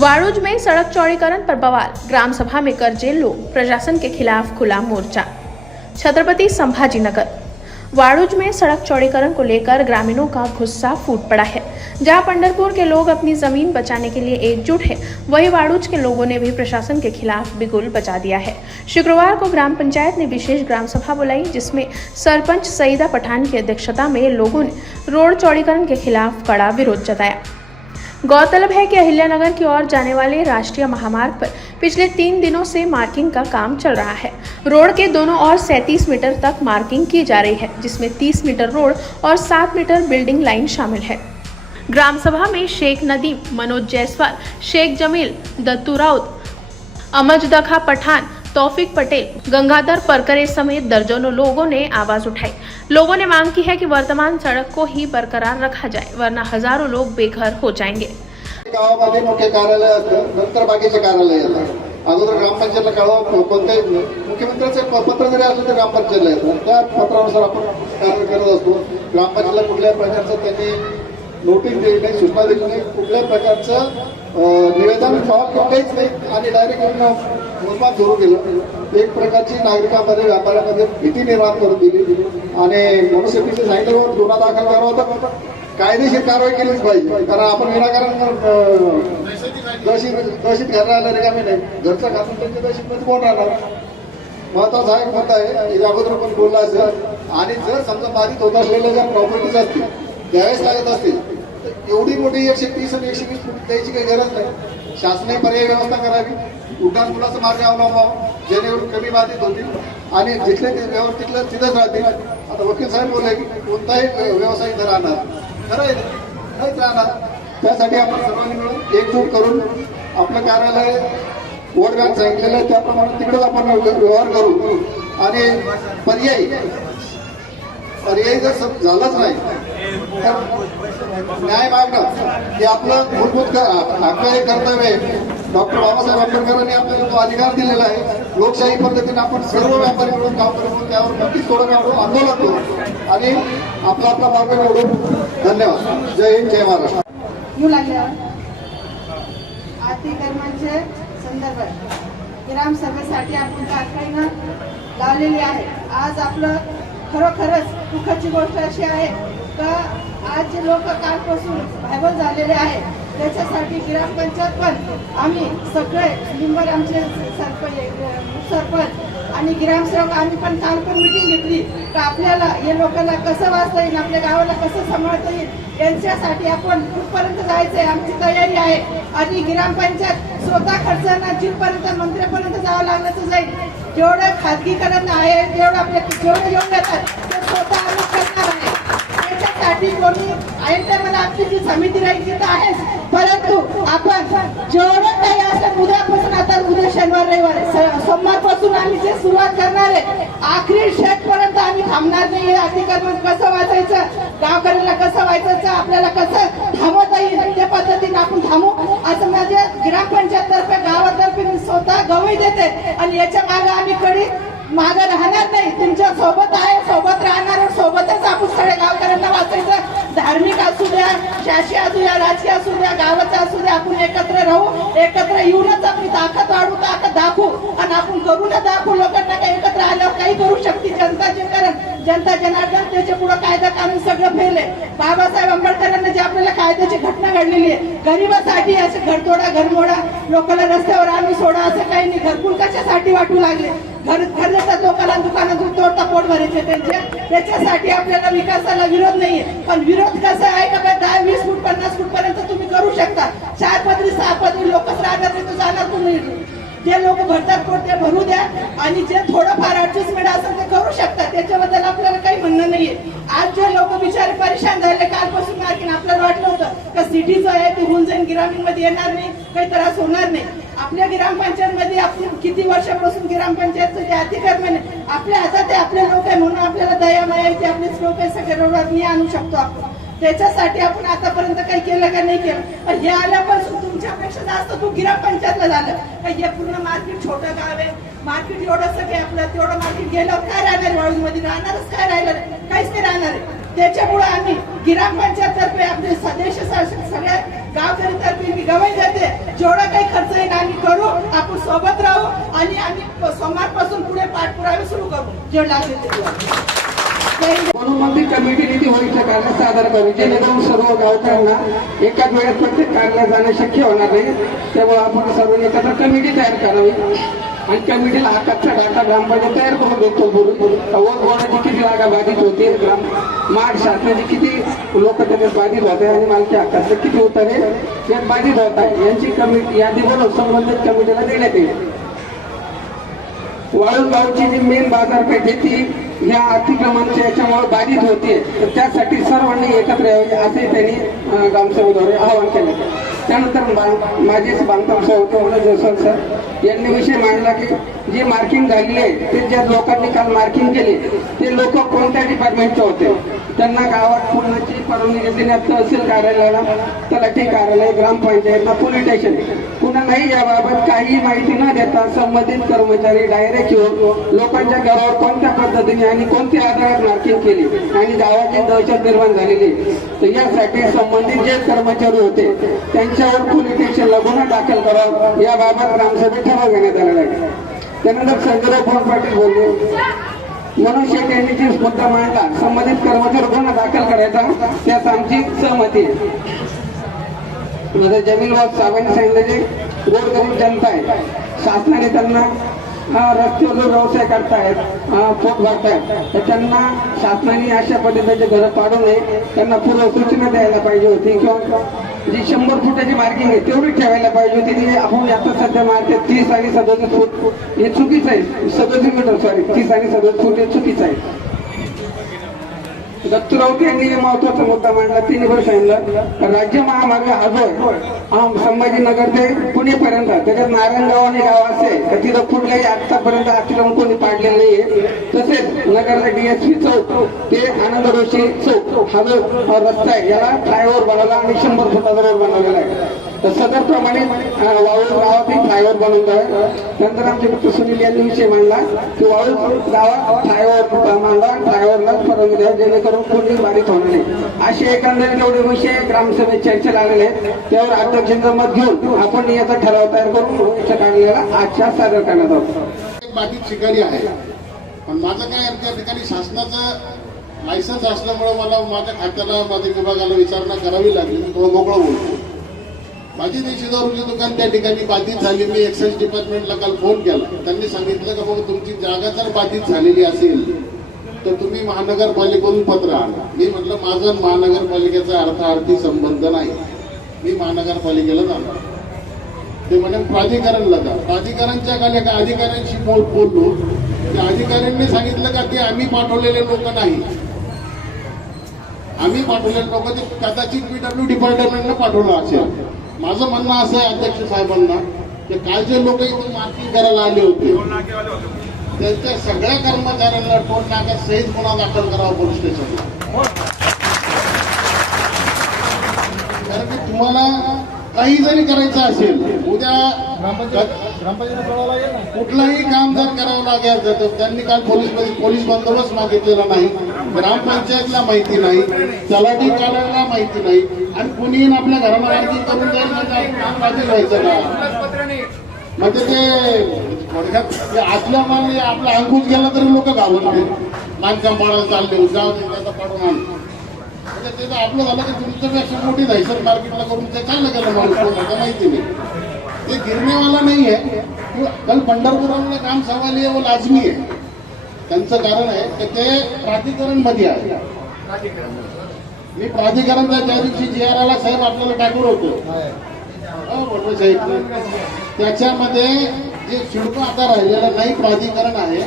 वाड़ूज में सड़क चौड़ीकरण पर बवाल, ग्राम सभा में कर जेल लोग, प्रशासन के खिलाफ खुला मोर्चा। छत्रपति संभाजी नगर वाड़ूज में सड़क चौड़ीकरण को लेकर ग्रामीणों का गुस्सा फूट पड़ा है। जहां पंढरपुर के लोग अपनी जमीन बचाने के लिए एकजुट है, वहीं वाड़ूज के लोगों ने भी प्रशासन के खिलाफ बिगुल बजा दिया है। शुक्रवार को ग्राम पंचायत ने विशेष ग्राम सभा बुलाई, जिसमें सरपंच सईदा पठान की अध्यक्षता में लोगों ने रोड चौड़ीकरण के खिलाफ कड़ा विरोध जताया। गौरतलब है कि अहिल्यानगर की ओर जाने वाले राष्ट्रीय महामार्ग पर पिछले 3 दिनों से मार्किंग का काम चल रहा है। रोड के दोनों ओर 37 मीटर तक मार्किंग की जा रही है, जिसमें 30 मीटर रोड और 7 मीटर बिल्डिंग लाइन शामिल है। ग्राम सभा में शेख नदीम, मनोज जायसवाल, शेख जमील, दत्तू राउत, अमजदखा पठान, तौफिक पटेल, गंगाधर परकरे समेत दर्जनों लोगों ने आवाज उठाई। लोगों ने मांग की है कि वर्तमान सड़क को ही बरकरार रखा जाए, वरना हजारों लोग बेघर हो जाएंगे। गावामध्ये मुख्य कार्यालय असतं, नंतर बाकीचे कार्यालय येतात। अगोदर ग्रामपंचायतला कळवा, कोणत्याही मुख्यमंत्र्याचे पत्र जरी असलं तर ग्रामपंचायतला येतं, त्या पत्रानुसार आपण कार्य करत असतो। ग्रामपंचायतला कुठल्याही प्रकारचं त्यांनी नोटीस दिली नाही, सूचना दिली नाही, कुठल्याही प्रकारचं निवेदन काहीच नाही आणि डायरेक्ट मोजमाप सुरू केलं। एक प्रकारची नागरिकांमध्ये व्यापाऱ्यांमध्ये भीती निर्माण करून दिली आणि मुन्सिपालिटीचे सांगितलं गुन्हा दाखल करावा होता, कायदेशीर कारवाई केलीच पाहिजे, कारण आपण विनाकारण दहशत घालणार रिकामी नाही, घरचं खातून त्यांच्या दहशतमध्ये कोण राहणार। महत्वाचा एक मुद्दा आहे, अगोदर पण बोलला असेल, आणि जर समजा बाधित होत असलेल्या ज्या प्रॉपर्टीज असतील द्यावेच लागत असतील तर एवढी मोठी 130 आणि 120 फूट द्यायची काही गरज नाही। शासनाने पर्यायी व्यवस्था करावी, उड्डाणपुलाचा मार्ग अवलंबावा, जेणेकरून कमी बाधित होतील आणि जिथले ते व्यवस्थितलं तिथंच राहतील। आता वकील साहेब बोलले की कोणताही व्यवसाय इथं राहणार, खरं आहे नाहीच राहणार। त्यासाठी आपण सर्वांनी मिळून एकजूट करून आपलं कार्यालय वोट बँक सांगितलेलं आहे त्याप्रमाणे तिकडेच आपण व्यवहार करू आणि पर्यायी जर झालंच नाही तर न्याय मागणं हे आपलं मूलभूत हक्क आहे, कर्तव्य आहे। डॉक्टर बाबासाहेब आंबेडकरांनी आपल्याला तो अधिकार दिलेला आहे। लोकशाही पद्धतीने आपण सर्व व्यापारी मिळून काम करू, त्यावर नक्कीच थोडं काढून आंदोलन करू आणि आपला मार्ग निवडू। धन्यवाद। जय हिंद, जय महाराष्ट्र। आर्थिक कर्मांचे संदर्भात ग्रामसभेसाठी आपण तातडीनं लावलेली आहे। आज आपलं खरोखरच दुःखाची गोष्ट अशी आहे का आज जे लोक कालपासून भायबल झालेले आहे, त्याच्यासाठी ग्रामपंचायत पण आम्ही सगळे मेंबर, आमचे सरपंच आणि ग्रामसेवक आम्ही पण काल पण मीटिंग घेतली का आपल्याला या लोकांना कसं वाचता येईल, आपल्या गावाला कसं सांभाळता येईल, यांच्यासाठी आपण कुठपर्यंत जायचंय आमची तयारी आहे। आणि ग्रामपंचायत स्वतः खर्चानं जिथपर्यंत मंत्र्यापर्यंत जावं लागण्याचं जाईल, जेवढं खाजगीकरण आहे, जेवढं आपल्या जेवढे योग्य येतात ते स्वतः आम्ही करणार आहे। त्याच्यासाठी कोणी ऐन टायमाला आपली जी समिती राहील तिथं आहेच, परंतु आपण जेवढं काही असं उद्यापासून, आता उद्या शनिवार रविवार, सोमवारपासून आम्ही जे सुरुवात करणार आहे, आखरी शेवटपर्यंत आम्ही थांबणार नाही। अतिक्रमण कसं वाचायचं, गावकऱ्यांना कसं वाचायचं, आपल्याला कसं थांबवता येईल त्या पद्धतीने आपण थांबू, असं माझ्या ग्रामपंचायत तर्फे गावातर्फे मी स्वतः गवई देते आणि याच्या मागे आम्ही कडी मागे राहणार नाही, तुमच्या सोबत आहे, सोबत राहणार, सोबतच आपण सगळ्या गावकऱ्यांना वाचायचं। धार्मिक असू द्या, शासकीय असू द्या, राजकीय असू द्या, गावाचं असू द्या, आपण एकत्र राहू, एकत्र येऊनच आपली ताकद वाढवू, ताकद दाखवू आणि आपण करू ना दाखवू। लोकांना काही एकत्र आल्यावर काही करू शकते जनता, जे कारण जनता जनार्दन त्याच्या पुढे कायदा कानून सगळं फेल आहे। बाबासाहेब आंबेडकरांनी जे आपल्याला कायद्याची घटना घडलेली आहे, गरिबासाठी असं घरतोडा घरमोडा, लोकांना रस्त्यावर आणून सोडा असं काही नाही। घरकुल कशासाठी वाटू लागले, घर देतात लोकांना, दुकानात तोडता पोट भरायचे त्यांचे, त्याच्यासाठी आपल्याला विकासाला विरोध नाहीये। पण विरोध कसा आहे का 10, 20 फूट 50 फूट पर्यंत तुम्ही करू शकता, 4 पदरी 6 पदरी लोकच राहणार नाही, तो जाणार तुम्ही। जे लोक भरतात पोट ते भरू द्या आणि जे थोडंफार ऍडजस्टमेंट असेल ते करू शकतात, त्याच्याबद्दल आपल्याला काही म्हणणं नाहीये। आज जे लोक बिचारे परेशान झाले कालपासून मार्किंग, आपल्याला वाटलं होतं का सिटीचं आहे ते होऊन जाईल, ग्रामीण मध्ये येणार नाही, काही त्रास होणार नाही। आपल्या ग्रामपंचायत मध्ये आपण किती वर्षापासून ग्रामपंचायतचं जे अतिक्रमण आपल्या हातात आहे, आपले लोक आहे म्हणून आपल्याला दया माया येते, आपलेच लोक आहे, सगळे रोडात आणू शकतो आपण। त्याच्यासाठी आपण आतापर्यंत काही केलं का नाही केलं, पण हे आल्यापासून तुमच्यापेक्षा जास्त तू ग्रामपंचायतला झालं का। हे पूर्ण मार्केट छोटं गाव आहे, मार्केट एवढंसं काही आपलं, तेवढं मार्केट गेल्यावर काय राहणार, वाळूमध्ये राहणारच काय राहिलं, काहीच नाही राहणार आहे। त्याच्यामुळे आम्ही ग्रामपंचायत तर्फे आपले सदस्य सगळ्या गावकरीतर्फे मी गवाही देते, जेवढा काही खर्च येईल आम्ही करू, आपण सोबत राहू आणि आम्ही सोमवारपासून पुढे पाठपुरावे सुरू करू जेवढं लागेल तेवढं. म्हणून मग ती कमिटी निधी होळीच्या कार्यात सादर करू, जेणेकरून सर्व गावकऱ्यांना एकाच वेळेस प्रत्येक कार्याला जाणं शक्य होणार नाही. त्यामुळे आपण सर्वांनी एकत्र कमिटी तयार करावी आणि कमिटीला हक्काचा डाटा ग्रामपंचायत तयार करून देतो. बोर्डाची किती जागा बाधित होते, माग शासनाची किती लोक त्याच्यात बाधित होते आणि मालकी हक्काचं किती उतारे यात बाधित होत आहे यांची कमिटी यादी बनवून संबंधित कमिटीला देण्यात येईल. वाळूज गावची जी मेन बाजारपेठ आहे ती ह्या अतिक्रमणाच्या याच्यामुळे बाधित होते, तर त्यासाठी सर्वांनी एकत्र यावे असे त्यांनी ग्रामसभेद्वारे आवाहन केले. त्यानंतर माझे बांधकाम सेवक जयस्वाल सर यांनी विषय मांडला की जी मार्किंग झाली आहे ते ज्या लोकांनी काल मार्किंग केली ते लोक कोणत्या डिपार्टमेंटचे होते, त्यांना गावात पूर्णची परवानगी देण्यात तहसील कार्यालयाला, तलाठी कार्यालय, ग्रामपंचायतला, पोलीस स्टेशन कुणालाही याबाबत काही माहिती न देता संबंधित कर्मचारी डायरेक्ट येऊन लोकांच्या घरावर कोणत्या पद्धतीने आणि कोणत्या आधारात मार्किंग केली आणि गावाची दहशत निर्माण झालेली. तर यासाठी संबंधित जे कर्मचारी होते त्यांच्यावर पोलीस स्टेशनला गुन्हा दाखल करावा याबाबत ग्रामसभेत ठराव घेण्यात आलेला आहे. त्यानंतर संजयराव पाटील बोलले, म्हणून शेठ यांनी जी मुद्दा मांडला संबंधित कर्मचारी गुन्हा दाखल करायचा त्यात आमची सहमती आहे. जमीन साहेबांनी सांगितलं जे गोरगरीब जनता आहे, शासनाने त्यांना रस्त्यावर जो व्यवसाय करतायत, पोट भरतायत, तर त्यांना शासनाने अशा पद्धतीचे घरं पाडू नये, त्यांना पूर्व सूचना द्यायला पाहिजे होती किंवा जी 100 फुटाची मार्किंग आहे तेवढी ठेवायला पाहिजे होती. ती आपण आता सध्या मारते 30 आणि 37 फूट हे चुकीचं आहे, 37 मीटर सॉरी 30 आणि 37 फूट हे चुकीचं आहे. दत्तू राऊत यांनी महत्वाचा मुद्दा मांडला. तिने बरं सांगितलं राज्य महामार्ग हा जो आहे संभाजीनगर ते पुणेपर्यंत त्याच्यात नारायणगाव आणि गाव असे तर तिथं कुठल्याही आतापर्यंत अतिक्रमण कोणी पाडलेलं नाहीये. तसेच नगरला DSP चौक ते आनंद रोशी चौक हा जो रस्ता आहे याला फ्लायओव्हर बनवला आणि 100 फुटाचा रोड बनवलेला आहे. तर सदरप्रमाणे वाळूज गावातही फ्लायओव्हर बनवलं आहे. नंतर आमचे मित्र सुनील यांनी विषय मांडला की वाळूज गावात फ्लायओव्हर मांडला, फ्लायओव्हरला परवानगी द्या जेणेकरून कोणी बाधित होणार नाही. असे एकंदरीत एवढे विषय ग्रामसभेत चर्चा लागलेले आहेत. त्यावर अध्यक्षांचं मत घेऊन आपण याचा ठराव तयार करून होळीच्या कार्यालयाला आजच्या सादर करण्यात आहोत. बाधित शिकारी आहे, पण माझं काय त्या ठिकाणी शासनाचं लायसन्स असल्यामुळे मला माझ्या खात्याला माझ्या विभागाला विचारणा करावी लागली. मी थोडं मोकळं बोलतो. माझी देशी दारूची दुकान त्या ठिकाणी बाधित झाली. मी एक्साईज डिपार्टमेंटला काल फोन केला. त्यांनी सांगितलं की बाबा तुमची जागा जर बाधित झालेली असेल तर तुम्ही महानगरपालिकेकडून पत्र आणा. मी म्हटलं माझा महानगरपालिकेचा अर्थार्थी संबंध नाही, मी महानगरपालिकेला जाणार. ते म्हणे प्राधिकरणला जा. प्राधिकरणच्या खाली एका अधिकाऱ्यांशी बोललो. त्या अधिकाऱ्यांनी सांगितलं का ते आम्ही पाठवलेले लोक नाही, आम्ही पाठवलेले लोक ते कदाचित PW डिपार्टमेंटनं पाठवलं असेल. माझं म्हणणं असं आहे अध्यक्ष साहेबांना की काल जे लोक इथे मार्किंग करायला आले होते त्यांच्या सगळ्या कर्मचाऱ्यांना टोल नाक्यात सहित गुन्हा दाखल करावा पोलीस स्टेशनला. कारण की तुम्हाला काही जरी करायचं असेल उद्या कुठलंही काम जर करावं लागेल तर त्यांनी काल पोलीस बंदोबस्त मागितलेला नाही, ग्रामपंचायतला माहिती नाही, तलाठी कार्यालयाला माहिती नाही आणि कुणीही आपल्या घराला मार्किंग करून जाईल म्हणजे काम बाजू व्हायचं का? म्हणजे ते आतल्या मान आपला अंकुश गेला तरी लोक घालून बांधकाम पाडायला चालले जाऊ दे त्याचा पाडून आण. म्हणजे ते आपलं झालं की तुमच्यापेक्षा मोठी दहशत मार्केटला करून ते चाललं गेलं माणूस कोणाला माहिती नाही. ते गिरनेवाला नाही आहे. कल पंढरपुरामध्ये काम सवाली आहे व लाजमी आहे. त्यांचं कारण आहे की ते प्राधिकरण मध्ये आहे. मी प्राधिकरणचा ज्या दिवशी GR आला साहेब आपल्याला टाकून होतो साहेब त्याच्यामध्ये जे शिडको आता राहिलेला नाही प्राधिकरण आहे.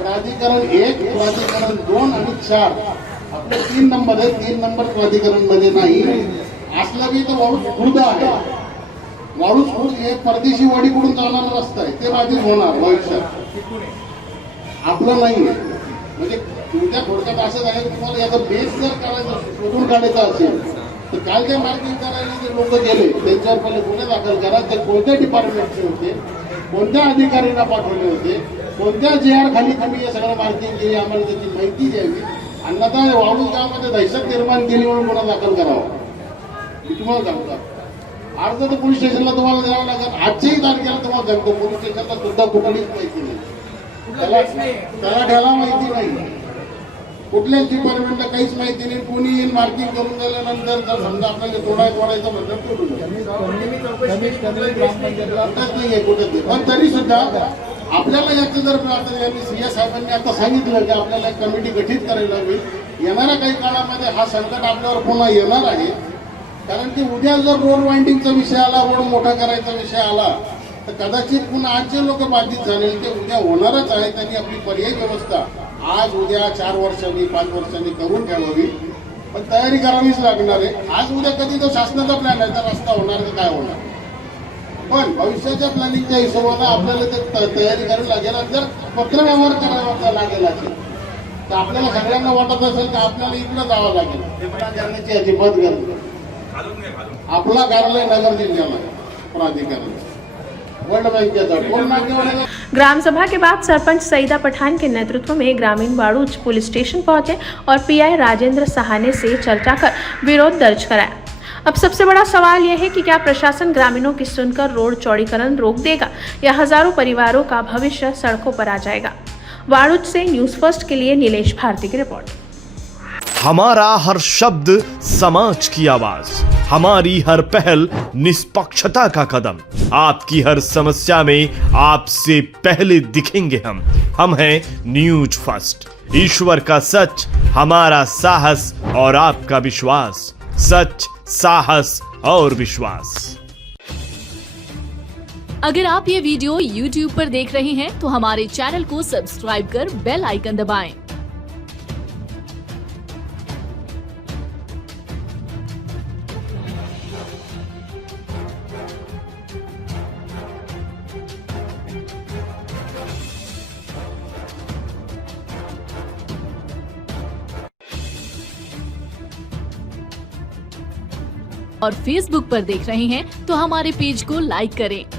प्राधिकरण 1, प्राधिकरण 2 आणि 4 आपले 3 नंबर आहे. 3 नंबर प्राधिकरण मध्ये नाही असलं बी तर वाळूज खुर्द आहे. वाळूज खुर्द हे परदेशी वाडीकडून जाणारा रस्ता आहे, ते बाधित होणार भविष्यात. आपलं नाही म्हणजे तुमच्या थोडक्यात असं आहे की तुम्हाला याचा बेस जर करायचं शोधून काढायचा असेल तर काल जे मार्किंग करायला जे लोक गेले त्यांच्यावर पहिले गुन्हे दाखल करा. ते कोणत्या डिपार्टमेंटचे होते, कोणत्या अधिकाऱ्यांना पाठवले होते, कोणत्या GR खाली तुम्ही हे सगळं मार्किंग केली आम्हाला त्याची माहिती द्यावी. आणि आता वाळूज गावामध्ये दहशत निर्माण केली म्हणून गुन्हा दाखल करावा. मी तुम्हाला सांगतो अर्ज तर पोलीस स्टेशनला तुम्हाला द्यावं लागेल. आजच्याही तारखेला तुम्हाला सांगतो पोलीस स्टेशनला सुद्धा कुठलीच माहिती नाही, त्याला माहिती नाही, कुठल्याच डिपार्टमेंटला काहीच माहिती नाही. कोणी येऊन मार्किंग करून झाल्यानंतर जर समजा आपल्याला तोडायचं म्हणलं नाहीये कुठे. पण तरी सुद्धा आपल्याला याचं जर यांनी सीए साहेबांनी आता सांगितलं की आपल्याला एक कमिटी गठीत करायला हवी. येणाऱ्या काही काळामध्ये हा संकट आपल्यावर पुन्हा येणार आहे. कारण की उद्या जर रोड वाइंडिंगचा विषय आला, रोड मोठा करायचा विषय आला, तर कदाचित पुन्हा आज जे लोक बाधित झाले ते उद्या होणारच आहे. त्यांनी आपली पर्यायी व्यवस्था आज उद्या 4 वर्षांनी 5 वर्षांनी करून ठेवावी. पण तयारी करावीच लागणार आहे. आज उद्या कधी तो शासनाचा प्लॅन आहे तर रस्ता होणार तर काय होणार. पण भविष्याच्या प्लॅनिंगच्या हिशोबाने आपल्याला ते तयारी करावी लागेल. जर पत्रव्यवहार करावा लागेल असेल तर आपल्याला सगळ्यांना वाटत असेल की आपल्याला इकडे जावं लागेल. करण्याची अजिबात गरज नाही. आपला कार्यालय नगर जिल्ह्याला प्राधिकरण वर्ल्ड बँकेचा पूर्ण. ग्राम सभा के बाद सरपंच सईदा पठान के नेतृत्व में ग्रामीण वाड़ूज पुलिस स्टेशन पहुंचे और पीआई राजेंद्र सहाने से चर्चा कर विरोध दर्ज कराया। अब सबसे बड़ा सवाल यह है कि क्या प्रशासन ग्रामीणों की सुनकर रोड चौड़ीकरण रोक देगा या हजारों परिवारों का भविष्य सड़कों पर आ जाएगा। वाड़ूज से न्यूज़ फर्स्ट के लिए नीलेश भारती की रिपोर्ट। हमारा हर शब्द समाज की आवाज, हमारी हर पहल निष्पक्षता का कदम, आपकी हर समस्या में आपसे पहले दिखेंगे हम हैं न्यूज फर्स्ट। ईश्वर का सच, हमारा साहस और आपका विश्वास। सच, साहस और विश्वास। अगर आप ये वीडियो YouTube पर देख रहे हैं तो हमारे चैनल को सब्सक्राइब कर बेल आइकन दबाएं। और Facebook पर देख रहे हैं तो हमारे पेज को लाइक करें।